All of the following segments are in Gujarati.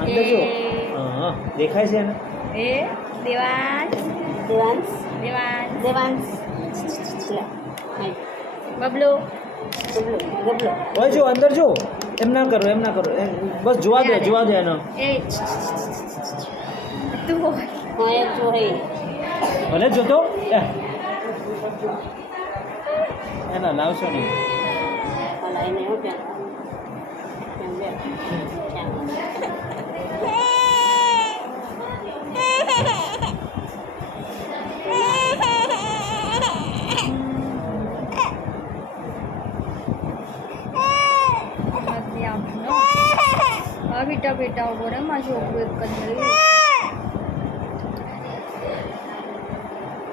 અંદર જો હા દેખાય છે ને એ દેવાંશ દેવાંશ દેવાંશ દેવાંશ લે હાય બબલુ ગબલો ગબલો ઓય જો અંદર જો એમ ના કરો બસ જોવા દે એનો એ તું હોય હા એક જો હે ભલે જોતો એના લાવશો નહીં હાલા એને હું ત્યાં બે ત્યાં નથી આપનો હા બેટા બેટા ઉભો રે મારો છોકરો એક જ મળ્યું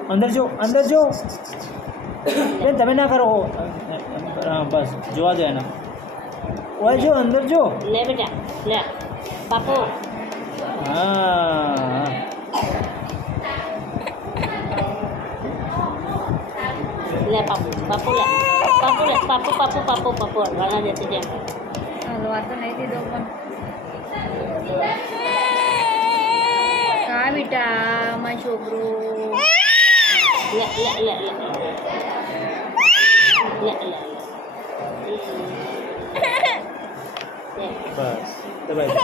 અંદર જો બેન તમે ના કરો હા બસ જોવા દો એના ઓય જો અંદર જો લે બેટા લે બાપુ હા લે બાપુ બાપુ લે બાપુ લે બાપુ બાપુ બાપુ બાપુ વાલા દેતી જેમ હાલો આ તો નહીં દીધો પણ હા બેટા મારો છોકરો લે લે લે લે લે લે બસ દબાઈ દો.